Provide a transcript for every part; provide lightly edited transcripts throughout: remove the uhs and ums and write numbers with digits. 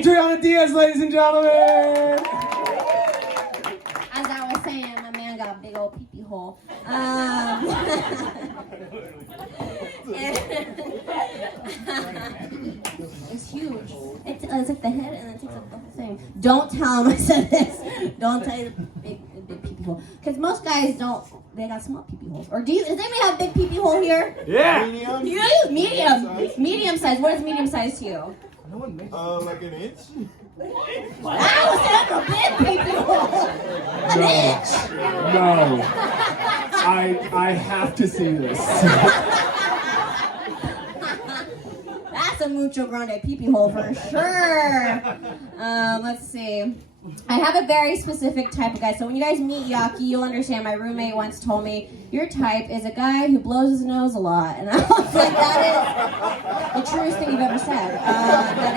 Adri Diaz, ladies and gentlemen. As I was saying, my man got a big old pee-pee hole. It's huge. It's like the head and it takes up the whole thing. Don't tell him I said this. Don't tell you the big pee-pee hole. Because most guys don't, they got small pee-pee holes. Or does anybody have a big pee-pee hole here? Yeah. Medium? Medium size. What is medium size to you? Like an inch? That was a big pee-pee hole. An inch. No. I have to see this. That's a mucho grande pee-pee hole for sure. Let's see. I have a very specific type of guy. So when you guys meet Yaki, you'll understand. My roommate once told me, your type is a guy who blows his nose a lot. And I was like, that is the truest thing you've ever said. That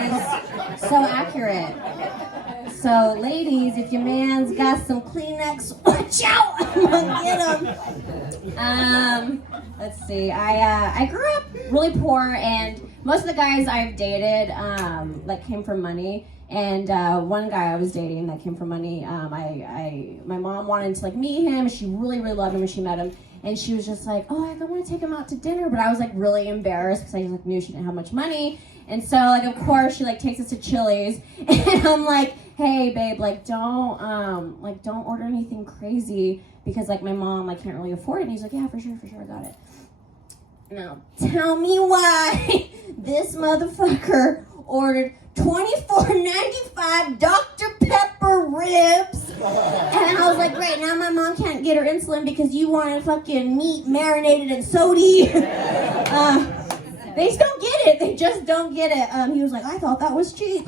is so accurate. So ladies, if your man's got some Kleenex, watch out! I'm gonna get him. Let's see. I grew up really poor, and most of the guys I've dated like came from money. And one guy I was dating that came from money, my mom wanted to like meet him. She really, really loved him when she met him. And she was just like, oh, I want to take him out to dinner. But I was like really embarrassed because I like knew she didn't have much money. And so like, of course, she like takes us to Chili's. And I'm like, hey, babe, like don't order anything crazy because like my mom like can't really afford it. And he's like, yeah, for sure, I got it. Now, tell me why this motherfucker ordered $24.95 Dr. Pepper ribs. And I was like, great, now my mom can't get her insulin because you wanted fucking meat marinated in sodi. They just don't get it. They just don't get it. He was like, I thought that was cheap.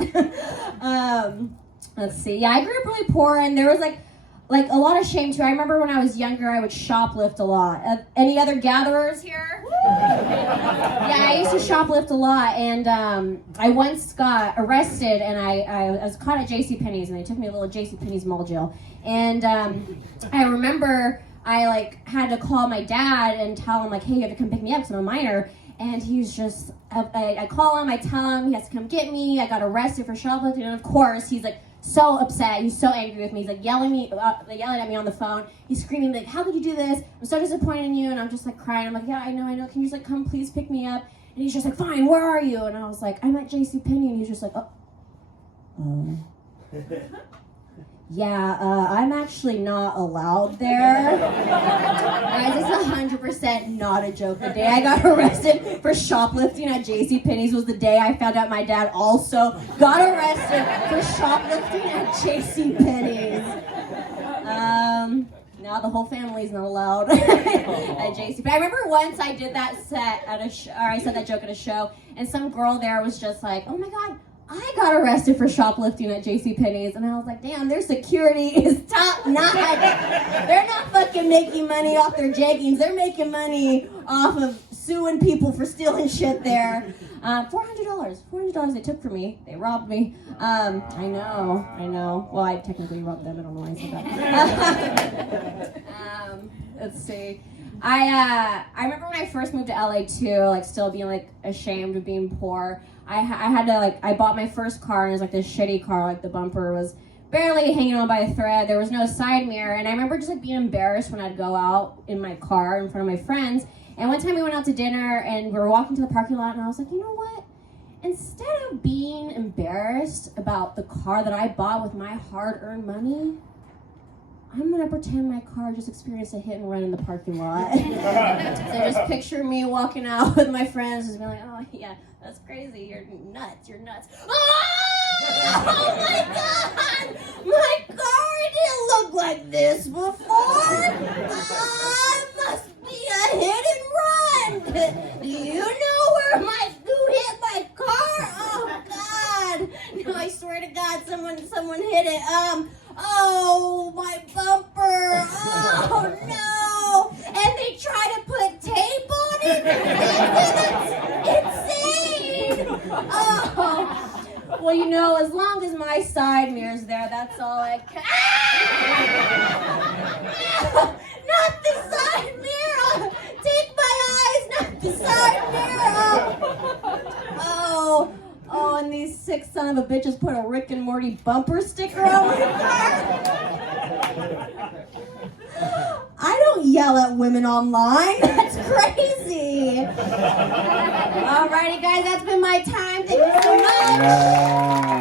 Let's see. Yeah, I grew up really poor, and there was like a lot of shame too. I remember when I was younger, I would shoplift a lot. Any other gatherers here? Yeah, I used to shoplift a lot, and I once got arrested, and I was caught at JCPenney's, and they took me to a little JCPenney's mall jail. And I remember I like had to call my dad and tell him like, hey, you have to come pick me up because I'm a minor. And he's just, I call him, I tell him he has to come get me. I got arrested for shoplifting, and of course he's like so upset. He's so angry with me. He's like yelling at me on the phone. He's screaming like, "How could you do this? I'm so disappointed in you." And I'm just like crying. I'm like, "Yeah, I know. Can you just like come please pick me up?" And he's just like, "Fine. Where are you?" And I was like, "I'm at JCPenney." And he's just like, "Oh, yeah, I'm actually not allowed there." Guys, it's 100% not a joke. The day I got arrested for shoplifting at JCPenney's was the day I found out my dad also got arrested for shoplifting at JCPenney's. Now the whole family's not allowed at JCPenney. I remember once I did that set at I said that joke at a show, and some girl there was just like, "Oh my God, I got arrested for shoplifting at JCPenney's." And I was like, damn, their security is top notch. They're not fucking making money off their jeggings. They're making money off of suing people for stealing shit there. $400 they took from me. They robbed me. I know. Well, I technically robbed them. I don't know why I said that. Let's see. I remember when I first moved to LA too, like still being like ashamed of being poor. I had to like, I bought my first car, and it was like this shitty car, like the bumper was barely hanging on by a thread. There was no side mirror, and I remember just like being embarrassed when I'd go out in my car in front of my friends. And one time we went out to dinner, and we were walking to the parking lot, and I was like, you know what? Instead of being embarrassed about the car that I bought with my hard-earned money, I'm gonna pretend my car just experienced a hit and run in the parking lot. So just picture me walking out with my friends, just being like, oh yeah, that's crazy, you're nuts. Oh my God! My car didn't look like this before! It must be a hit and run! Do you know who hit my car? Oh God! No, I swear to God, someone hit it. Oh, my bumper. Oh, no. And they try to put tape on it. That's insane. Oh. Well, you know, as long as my side mirror's there, that's all I can. Ah! Not the side mirror. Take my eyes, not the side mirror. Oh. Oh, and these sick son of a bitches put a Rick and Morty bumper sticker on my car. I don't yell at women online. That's crazy. Alrighty, guys, that's been my time. Thank you so much. Yeah.